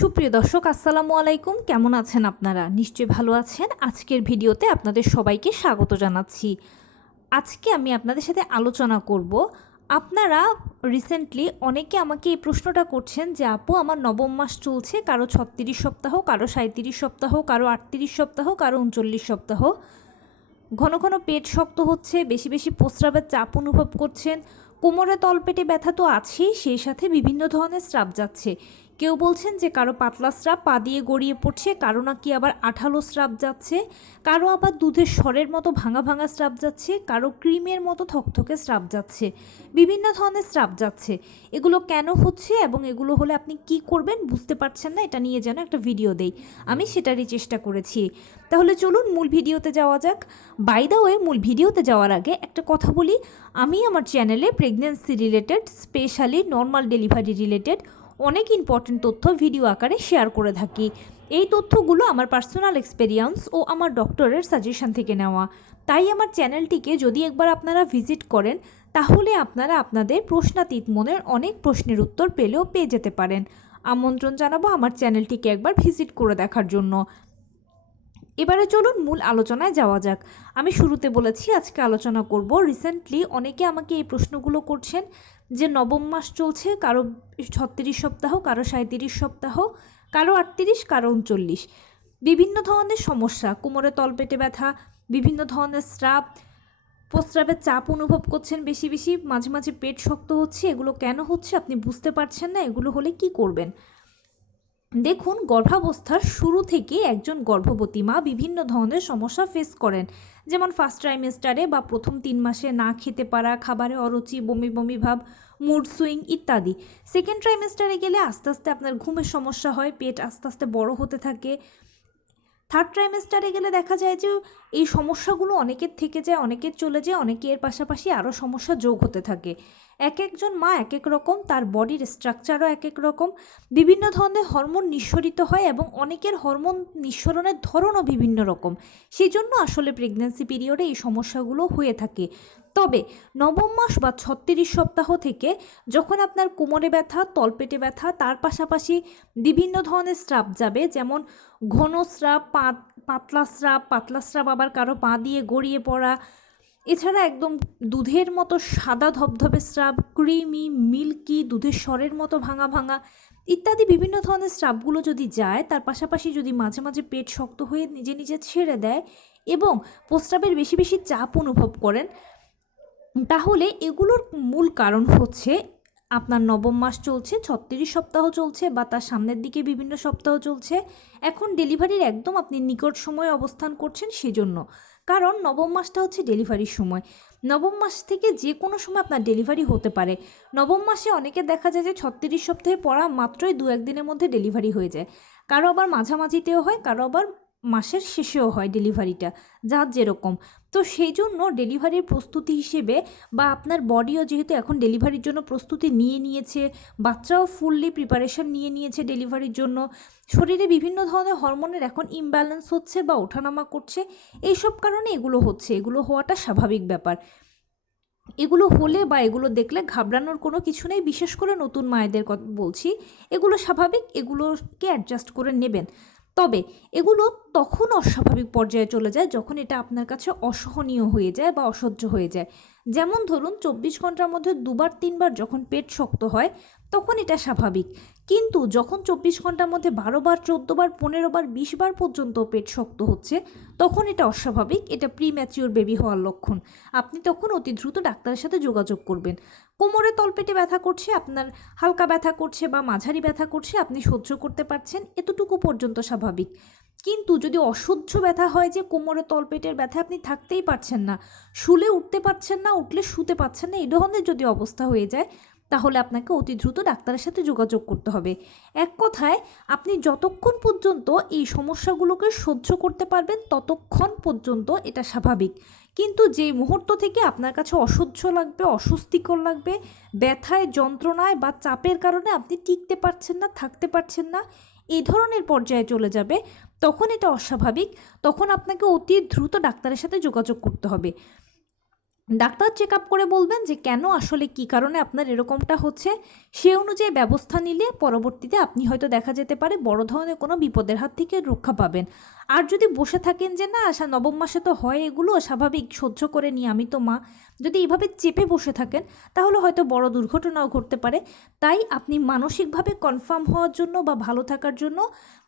সুপ্রিয় দর্শক, আসসালামু আলাইকুম। কেমন আছেন আপনারা? নিশ্চয়ই ভালো আছেন। আজকের ভিডিওতে আপনাদের সবাইকে স্বাগত জানাচ্ছি। আজকে আমি আপনাদের সাথে আলোচনা করব। আপনারা রিসেন্টলি অনেকে আমাকে এই প্রশ্নটা করছেন যে, আপু, আমার নবম মাস চলছে, কারও ছত্রিশ সপ্তাহ, কারও সাঁত্রিশ সপ্তাহ, কারও আটত্রিশ সপ্তাহ, কারও উনচল্লিশ সপ্তাহ। ঘন ঘন পেট শক্ত হচ্ছে, বেশি বেশি প্রস্রাবের চাপ অনুভব করছেন, কোমরে তলপেটে ব্যথা তো আছেই, সেই সাথে বিভিন্ন ধরনের স্রাব যাচ্ছে। কেউ বলছেন যে কারও পাতলা স্রাব পা দিয়ে গড়িয়ে পড়ছে, কারও নাকি আবার আঠালো স্রাব যাচ্ছে, কারও আবার দুধের স্বরের মতো ভাঙা ভাঙা স্রাব যাচ্ছে, কারও ক্রিমের মতো থকথকে স্রাব যাচ্ছে, বিভিন্ন ধরনের স্রাব যাচ্ছে। এগুলো কেন হচ্ছে এবং এগুলো হলে আপনি কি করবেন বুঝতে পারছেন না, এটা নিয়ে যেন একটা ভিডিও দেই। আমি সেটারই চেষ্টা করেছি। তাহলে চলুন মূল ভিডিওতে যাওয়া যাক। বাই ওয়ে মূল ভিডিওতে যাওয়ার আগে একটা কথা বলি। আমি আমার চ্যানেলে pregnancy related specially normal delivery related অনেক ইম্পর্টেন্ট তথ্য ভিডিও আকারে শেয়ার করে থাকি। এই তথ্যগুলো আমার পার্সোনাল এক্সপেরিয়েন্স ও আমার ডক্টরের সাজেশন থেকে নেওয়া। তাই আমার চ্যানেলটিকে যদি একবার আপনারা ভিজিট করেন, তাহলে আপনারা আপনাদের প্রশ্নাতীত মনের অনেক প্রশ্নের উত্তর পেলেও পেয়ে যেতে পারেন। আমন্ত্রণ জানাব আমার চ্যানেলটিকে একবার ভিজিট করে দেখার জন্য। এবারে চলুন মূল আলোচনায় যাওয়া যাক। আমি শুরুতে বলেছি, আজকে আলোচনা করব। রিসেন্টলি অনেকে আমাকে এই প্রশ্নগুলো করছেন যে, নবম মাস চলছে, কারও ছত্রিশ সপ্তাহ, কারও সাঁত্রিশ সপ্তাহ, কারও আটত্রিশ, কারও উনচল্লিশ। বিভিন্ন ধরনের সমস্যা, কোমরে তলপেটে ব্যথা, বিভিন্ন ধরনের স্রাব প্রস্রাবের চাপ অনুভব করছেন বেশি বেশি, মাঝে মাঝে পেট শক্ত হচ্ছে, এগুলো কেন হচ্ছে আপনি বুঝতে পারছেন না, এগুলো হলে কি করবেন? দেখুন, গর্ভাবস্থার শুরু থেকে একজন গর্ভবতী মা বিভিন্ন ধরনের সমস্যা ফেস করেন। যেমন ফার্স্ট ট্রাইমেস্টারে বা প্রথম তিন মাসে না খেতে পারা, খাবারে অরুচি, বমি বমি ভাব মুড সুইং ইত্যাদি। সেকেন্ড ট্রাইমেস্টারে গেলে আস্তে আস্তে আপনার ঘুমের সমস্যা হয়, পেট আস্তে আস্তে বড় হতে থাকে। থার্ড ট্রাইমেস্টারে গেলে দেখা যায় যে এই সমস্যাগুলো অনেকের থেকে যায়, অনেকের চলে যায় অনেকের পাশাপাশি আরও সমস্যা যোগ হতে থাকে। এক একজন মা এক এক রকম, তার বডির স্ট্রাকচারও এক এক রকম। বিভিন্ন ধরনের হরমোন নিঃসরিত হয় এবং অনেকের হরমোন নিঃসরণের ধরনও বিভিন্ন রকম। সেই জন্য আসলে প্রেগন্যান্সি পিরিয়ডে এই সমস্যাগুলো হয়ে থাকে। তবে নবম মাস বা ছত্রিশ সপ্তাহ থেকে যখন আপনার কোমরে ব্যথা, তলপেটে ব্যথা, তার পাশাপাশি বিভিন্ন ধরনের স্রাব যাবে, যেমন ঘন স্রাব পাতলা স্রাব পাতলা স্রাব আবার কারও পা দিয়ে গড়িয়ে পড়া। এছাড়া একদম দুধের মতো সাদা ধবধবে স্রাব, ক্রিমি, মিল্কি, দুধের স্বরের মতো ভাঙা ভাঙা ইত্যাদি বিভিন্ন ধরনের স্রাবগুলো যদি যায়, তার পাশাপাশি যদি মাঝে মাঝে পেট শক্ত হয়ে নিজে নিজে ছেড়ে দেয় এবং প্রস্রাবের বেশি বেশি চাপ অনুভব করেন, তাহলে এগুলোর মূল কারণ হচ্ছে আপনার নবম মাস চলছে, ছত্রিশ সপ্তাহ চলছে বা তার সামনের দিকে বিভিন্ন সপ্তাহ চলছে। এখন ডেলিভারির একদম আপনি নিকট সময়ে অবস্থান করছেন সেজন্য। কারণ নবম মাসটা হচ্ছে ডেলিভারির সময়। নবম মাস থেকে যে কোনো সময় আপনার ডেলিভারি হতে পারে। নবম মাসে অনেকে দেখা যায় যে ছত্রিশ সপ্তাহে পড়া মাত্রই দু একদিনের মধ্যে ডেলিভারি হয়ে যায়। কারও আবার মাঝামাঝিতেও হয়, কারও আবার মাসের শেষেও হয় ডেলিভারিটা, যার যেরকম। তো সেই জন্য ডেলিভারির প্রস্তুতি হিসেবে বা আপনার বডিও যেহেতু এখন ডেলিভারির জন্য প্রস্তুতি নিয়ে নিয়েছে, বাচ্চাও ফুললি প্রিপারেশন নিয়ে নিয়েছে ডেলিভারির জন্য, শরীরে বিভিন্ন ধরনের হরমোনের এখন ইমব্যালেন্স হচ্ছে বা ওঠানামা করছে, এইসব কারণে এগুলো হচ্ছে, এগুলো হওয়াটা স্বাভাবিক ব্যাপার। এগুলো হলে বা এগুলো দেখলে ঘাবড়ানোর কোনো কিছু নেই, বিশেষ করে নতুন মায়েদের কথা বলছি, এগুলো স্বাভাবিক, এগুলোকে অ্যাডজাস্ট করে নেবেন। তবে এগুলো তখন অস্বাভাবিক পর্যায়ে চলে যায় যখন এটা আপনার কাছে অসহনীয় হয়ে যায় বা অসহ্য হয়ে যায়। যেমন ধরুন, চব্বিশ ঘণ্টার মধ্যে দুবার, তিনবার যখন পেট শক্ত হয়, তখন এটা স্বাভাবিক। কিন্তু যখন চব্বিশ ঘণ্টার মধ্যে বারো বার, চোদ্দ বার, পনেরো বার, বিশ বার পর্যন্ত পেট শক্ত হচ্ছে, তখন এটা অস্বাভাবিক, এটা প্রি ম্যাচিওর বেবি হওয়ার লক্ষণ। আপনি তখন অতি দ্রুত ডাক্তারের সাথে যোগাযোগ করবেন। কোমরে তলপেটে ব্যথা করছে, আপনার হালকা ব্যথা করছে বা মাঝারি ব্যথা করছে, আপনি সহ্য করতে পারছেন, এতটুকু পর্যন্ত স্বাভাবিক। কিন্তু যদি অসহ্য ব্যথা হয় যে কোমরে তলপেটের ব্যথা, আপনি থাকতেই পারছেন না। শুলে উঠতে পারছেন না, উঠলে শুতে পারছেন না, এই ধরনের যদি অবস্থা হয়ে যায়, তাহলে আপনাকে অতি দ্রুত ডাক্তারের সাথে যোগাযোগ করতে হবে। এক কথায়, আপনি যতক্ষণ পর্যন্ত এই সমস্যাগুলোকে সহ্য করতে পারবেন, ততক্ষণ পর্যন্ত এটা স্বাভাবিক। কিন্তু যে মুহূর্ত থেকে আপনার কাছে অসহ্য লাগবে, অস্বস্তিকর লাগবে, ব্যথায়, যন্ত্রণায় বা চাপের কারণে আপনি টিকতে পারছেন না, থাকতে পারছেন না এই ধরনের পর্যায়ে চলে যাবে তখন এটা অস্বাভাবিক। তখন আপনাকে অতি দ্রুত ডাক্তারের সাথে যোগাযোগ করতে হবে। ডাক্তার চেক আপ করে বলবেন যে, কেন, আসলে কি কারণে আপনার এরকমটা হচ্ছে? সে অনুযায়ী ব্যবস্থা নিলে পরবর্তীতে আপনি হয়তো দেখা যেতে পারে বড় ধরনের কোনো বিপদের হাত থেকে রক্ষা পাবেন। আর যদি বসে থাকেন যে, না আসা নবম মাসে তো হয় এগুলো স্বাভাবিক সহ্য করে নিই আমি তো, মা। যদি এইভাবে চেপে বসে থাকেন, তাহলে হয়তো বড় দুর্ঘটনাও ঘটতে পারে। তাই আপনি মানসিকভাবে কনফার্ম হওয়ার জন্য বা ভালো থাকার জন্য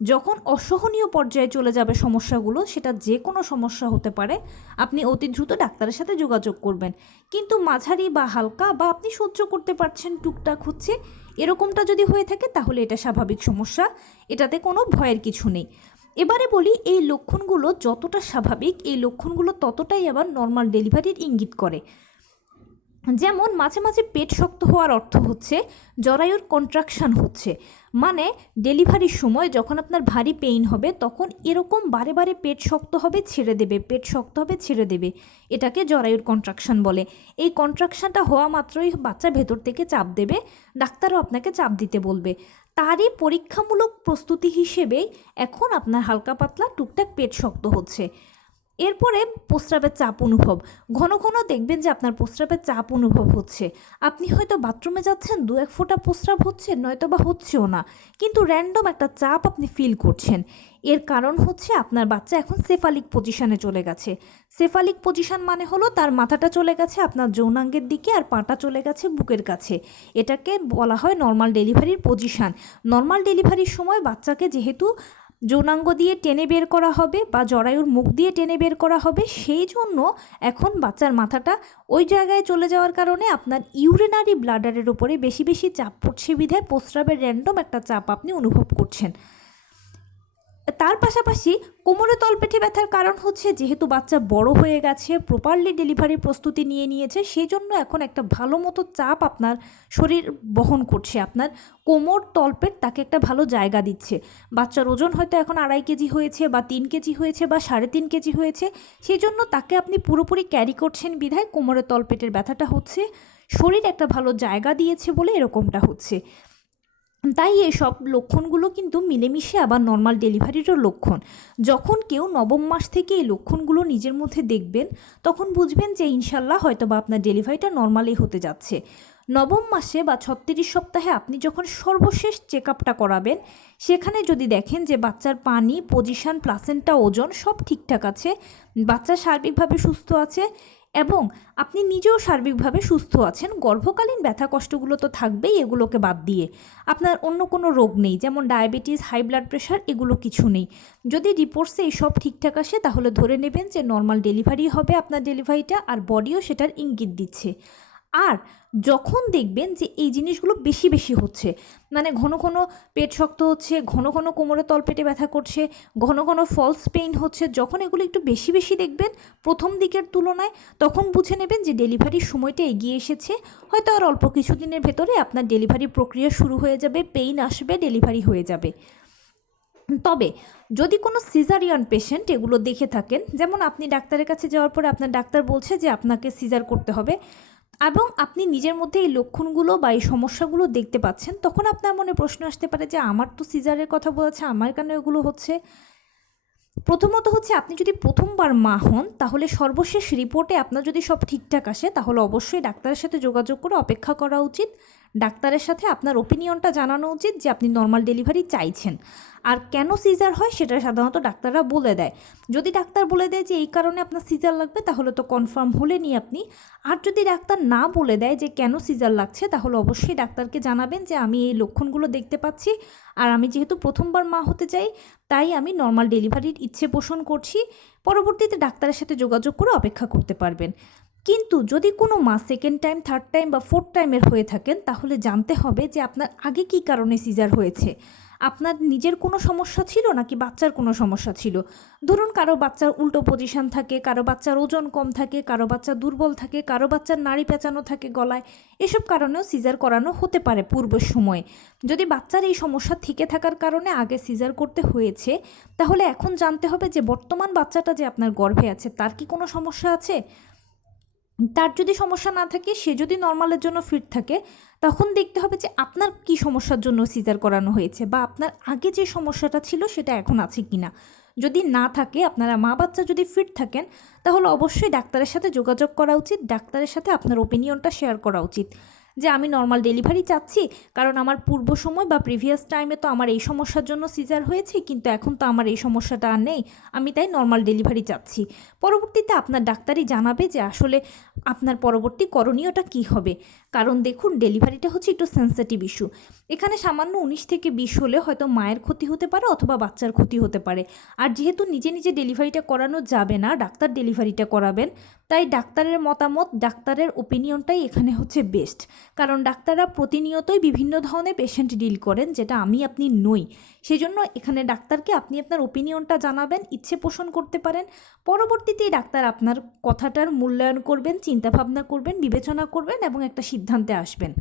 যখন অসহনীয় পর্যায়ে চলে যাবে সমস্যাগুলো, সেটা যে কোনো সমস্যা হতে পারে, আপনি অতি দ্রুত ডাক্তারের সাথে যোগাযোগ করবেন। কিন্তু মাঝারি বা হালকা বা আপনি সহ্য করতে পারছেন টুকটাক হচ্ছে, এরকমটা যদি হয়ে থাকে তাহলে এটা স্বাভাবিক সমস্যা, এটাতে কোনো ভয়ের কিছু নেই। এবারে বলি, এই লক্ষণগুলো যতটা স্বাভাবিক, এই লক্ষণগুলো ততটাই আবার নর্মাল ডেলিভারির ইঙ্গিত করে। যেমন মাঝে মাঝে পেট শক্ত হওয়ার অর্থ হচ্ছে জরায়ুর কন্ট্রাকশন হচ্ছে। মানে ডেলিভারির সময় যখন আপনার ভারী পেইন হবে, তখন এরকম বারে বারে পেট শক্ত হবে, ছেড়ে দেবে, পেট শক্ত হবে, ছেড়ে দেবে। এটাকে জরায়ুর কন্ট্রাকশন বলে। এই কন্ট্রাকশনটা হওয়া মাত্রই বাচ্চা ভেতর থেকে চাপ দেবে, ডাক্তারও আপনাকে চাপ দিতে বলবে। তারই পরীক্ষামূলক প্রস্তুতি হিসেবেই এখন আপনার হালকা পাতলা টুকটাক পেট শক্ত হচ্ছে। এরপরে প্রস্রাবের চাপ অনুভব। ঘন ঘন দেখবেন যে আপনার প্রস্রাবের চাপ অনুভব হচ্ছে। আপনি হয়তো বাথরুমে যাচ্ছেন, দু এক ফোঁটা প্রস্রাব হচ্ছে, নয়তো বা হচ্ছেও না। কিন্তু র্যান্ডম একটা চাপ আপনি ফিল করছেন। এর কারণ হচ্ছে আপনার বাচ্চা এখন সেফালিক পজিশানে চলে গেছে। সেফালিক পজিশান মানে হলো তার মাথাটা চলে গেছে আপনার যৌনাঙ্গের দিকে আর পাটা চলে গেছে বুকের কাছে। এটাকে বলা হয় নর্মাল ডেলিভারির পজিশান নর্মাল ডেলিভারির সময় বাচ্চাকে যেহেতু যৌনাঙ্গ দিয়ে টেনে বের করা হবে বা জরায়ুর মুখ দিয়ে টেনে বের করা হবে, সেই জন্য এখন বাচ্চার মাথাটা ওই জায়গায় চলে যাওয়ার কারণে আপনার ইউরিনারি ব্লাডারের উপরে বেশি বেশি চাপ পড়ছে বিধায় প্রস্রাবের র্যান্ডম একটা চাপ আপনি অনুভব করছেন। তার পাশাপাশি কোমরে তলপেটে ব্যথার কারণ হচ্ছে যেহেতু বাচ্চা বড় হয়ে গেছে প্রপারলি ডেলিভারির প্রস্তুতি নিয়ে নিয়েছে সেই জন্য এখন একটা ভালো মতো চাপ আপনার শরীর বহন করছে। আপনার কোমর তলপেট তাকে একটা ভালো জায়গা দিচ্ছে। বাচ্চার ওজন হয়তো এখন আড়াই কেজি হয়েছে বা তিন কেজি হয়েছে বা সাড়ে তিন কেজি হয়েছে সেই জন্য তাকে আপনি পুরোপুরি ক্যারি করছেন বিধায় কোমরে তলপেটের ব্যথাটা হচ্ছে, শরীর একটা ভালো জায়গা দিয়েছে বলে এরকমটা হচ্ছে। তাই এসব লক্ষণগুলো কিন্তু মিলেমিশে আবার নর্মাল ডেলিভারিরও লক্ষণ। যখন কেউ নবম মাস থেকে এই লক্ষণগুলো নিজের মধ্যে দেখবেন, তখন বুঝবেন যে ইনশাল্লাহ হয়তো বা আপনার ডেলিভারিটা নর্মালি হতে যাচ্ছে। নবম মাসে বা ছত্রিশ সপ্তাহে আপনি যখন সর্বশেষ চেক আপটা করাবেন, সেখানে যদি দেখেন যে বাচ্চার পানি পজিশন প্লাসেন্টা ওজন সব ঠিকঠাক আছে, বাচ্চা সার্বিকভাবে সুস্থ আছে এবং আপনি নিজেও সার্বিকভাবে সুস্থ আছেন। গর্ভকালীন ব্যথা কষ্টগুলো তো থাকবেই এগুলোকে বাদ দিয়ে। আপনার অন্য কোনো রোগ নেই, যেমন ডায়াবেটিস, হাই ব্লাড প্রেশার, এগুলো কিছু নেই। যদি রিপোর্টসে এইসব ঠিকঠাক আসে, তাহলে ধরে নেবেন যে নর্মাল ডেলিভারি হবে আপনার ডেলিভারিটা আর বডিও সেটার ইঙ্গিত দিচ্ছে। আর যখন দেখবেন যে এই জিনিসগুলো বেশি বেশি হচ্ছে মানে ঘন ঘন পেট শক্ত হচ্ছে, ঘন ঘন কোমরে তলপেটে ব্যথা করছে, ঘন ঘন ফলস পেইন হচ্ছে, যখন এগুলো একটু বেশি বেশি দেখবেন প্রথম দিকের তুলনায়, তখন বুঝে নেবেন যে ডেলিভারির সময়টা এগিয়ে এসেছে। হয়তো আর অল্প কিছুদিনের ভেতরে আপনার ডেলিভারি প্রক্রিয়া শুরু হয়ে যাবে পেইন আসবে ডেলিভারি হয়ে যাবে। তবে যদি কোনো সিজারিয়ান পেশেন্ট এগুলো দেখে থাকেন, যেমন আপনি ডাক্তারের কাছে যাওয়ার পরে আপনার ডাক্তার বলছে যে আপনাকে সিজার করতে হবে এবং আপনি নিজের মধ্যে এই লক্ষণগুলো বা এই সমস্যাগুলো দেখতে পাচ্ছেন, তখন আপনার মনে প্রশ্ন আসতে পারে যে, আমার তো সিজারের কথা বলেছে, আমার কেন এগুলো হচ্ছে? প্রথমত হচ্ছে, আপনি যদি প্রথমবার মা হন, তাহলে সর্বশেষ রিপোর্টে আপনার যদি সব ঠিকঠাক আসে, তাহলে অবশ্যই ডাক্তারের সাথে যোগাযোগ করে অপেক্ষা করা উচিত। ডাক্তারের সাথে আপনার ওপিনিয়নটা জানানো উচিত যে আপনি নর্মাল ডেলিভারি চাইছেন। আর কেন সিজার হয় সেটা সাধারণত ডাক্তাররা বলে দেয়। যদি ডাক্তার বলে দেয় যে এই কারণে আপনার সিজার লাগবে, তাহলে তো কনফার্ম হলেনি আপনি। আর যদি ডাক্তার না বলে দেয় যে কেন সিজার লাগছে, তাহলে অবশ্যই ডাক্তারকে জানাবেন যে আমি এই লক্ষণগুলো দেখতে পাচ্ছি। আর আমি যেহেতু প্রথমবার মা হতে চাই, তাই আমি নর্মাল ডেলিভারির ইচ্ছে পোষণ করছি। পরবর্তীতে ডাক্তারের সাথে যোগাযোগ করে অপেক্ষা করতে পারবেন। কিন্তু যদি কোনো মা সেকেন্ড টাইম থার্ড টাইম বা ফোর্থ টাইমের হয়ে থাকেন, তাহলে জানতে হবে যে আপনার আগে কী কারণে সিজার হয়েছে। আপনার নিজের কোনো সমস্যা ছিল নাকি বাচ্চার কোনো সমস্যা ছিল? ধরুন কারও বাচ্চার উল্টো পজিশন থাকে, কারও বাচ্চার ওজন কম থাকে, কারও বাচ্চা দুর্বল থাকে, কারও বাচ্চার নাড়ি পেঁচানো থাকে গলায়। এসব কারণেও সিজার করানো হতে পারে পূর্বের সময়ে। যদি বাচ্চার এই সমস্যা থেকে থাকার কারণে আগে সিজার করতে হয়েছে, তাহলে এখন জানতে হবে যে বর্তমান বাচ্চাটা যে আপনার গর্ভে আছে, তার কি কোনো সমস্যা আছে? তার যদি সমস্যা না থাকে, সে যদি নর্মালের জন্য ফিট থাকে, তখন দেখতে হবে যে আপনার কি সমস্যার জন্য সিজার করানো হয়েছে বা আপনার আগে যে সমস্যাটা ছিল সেটা এখন আছে কি না যদি না থাকে, আপনারা মা বাচ্চা যদি ফিট থাকেন, তাহলে অবশ্যই ডাক্তারের সাথে যোগাযোগ করা উচিত, ডাক্তারের সাথে আপনার ওপিনিয়নটা শেয়ার করা উচিত। যে আমি নর্মাল ডেলিভারি চাচ্ছি, কারণ আমার পূর্ব সময় বা প্রিভিয়াস টাইমে তো আমার এই সমস্যার জন্য সিজার হয়েছে, কিন্তু এখন তো আমার এই সমস্যাটা আর নেই, আমি তাই নর্মাল ডেলিভারি চাচ্ছি। পরবর্তীতে আপনার ডাক্তারই জানাবে যে আসলে আপনার পরবর্তী করণীয়টা কি হবে। কারণ দেখুন ডেলিভারিটা হচ্ছে একটু সেন্সিটিভ ইস্যু এখানে সামান্য উনিশ থেকে বিশ হলে হয়তো মায়ের ক্ষতি হতে পারে অথবা বাচ্চার ক্ষতি হতে পারে। আর যেহেতু নিজে নিজে ডেলিভারিটা করানো যাবে না, ডাক্তার ডেলিভারিটা করাবেন, তাই ডাক্তারের মতামত, ডাক্তারের ওপিনিয়নটাই এখানে হচ্ছে বেস্ট কারণ ডাক্তাররা প্রতিনিয়তই বিভিন্ন ধরনের পেশেন্ট ডিল করেন যেটা আমি, আপনি নই। সেই জন্য এখানে ডাক্তারকে আপনি আপনার ওপিনিয়নটা জানাবেন, ইচ্ছে পোষণ করতে পারেন। পরবর্তীতে ডাক্তার আপনার কথাটার মূল্যায়ন করবেন, চিন্তাভাবনা করবেন, বিবেচনা করবেন এবং একটা সিদ্ধান্তে আসবেন।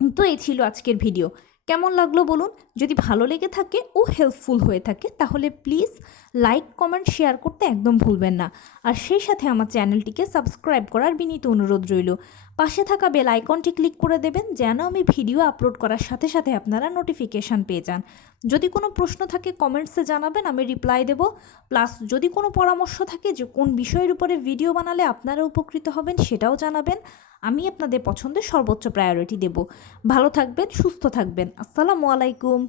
তো এই ছিল আজকের ভিডিও। কেমন লাগল বলুন? যদি ভালো লেগে থাকে ও হেল্পফুল হয়ে থাকে, তাহলে প্লিজ লাইক কমেন্ট শেয়ার করতে একদম ভুলবেন না। আর সেই সাথে আমার চ্যানেলটিকে সাবস্ক্রাইব করার বিনীত অনুরোধ রইল। পাশে থাকা বেল আইকনটি ক্লিক করে দেবেন যেন আমি ভিডিও আপলোড করার সাথে সাথে আপনারা নোটিফিকেশান পেয়ে যান। যদি কোনো প্রশ্ন থাকে কমেন্টসে জানাবেন, আমি রিপ্লাই দেব। প্লাস যদি কোনো পরামর্শ থাকে যে কোন বিষয়ের উপরে ভিডিও বানালে আপনারা উপকৃত হবেন, সেটাও জানাবেন। আমি আপনাদের পছন্দের সর্বোচ্চ প্রায়োরিটি দেব। ভালো থাকবেন, সুস্থ থাকবেন। আসসালামু আলাইকুম।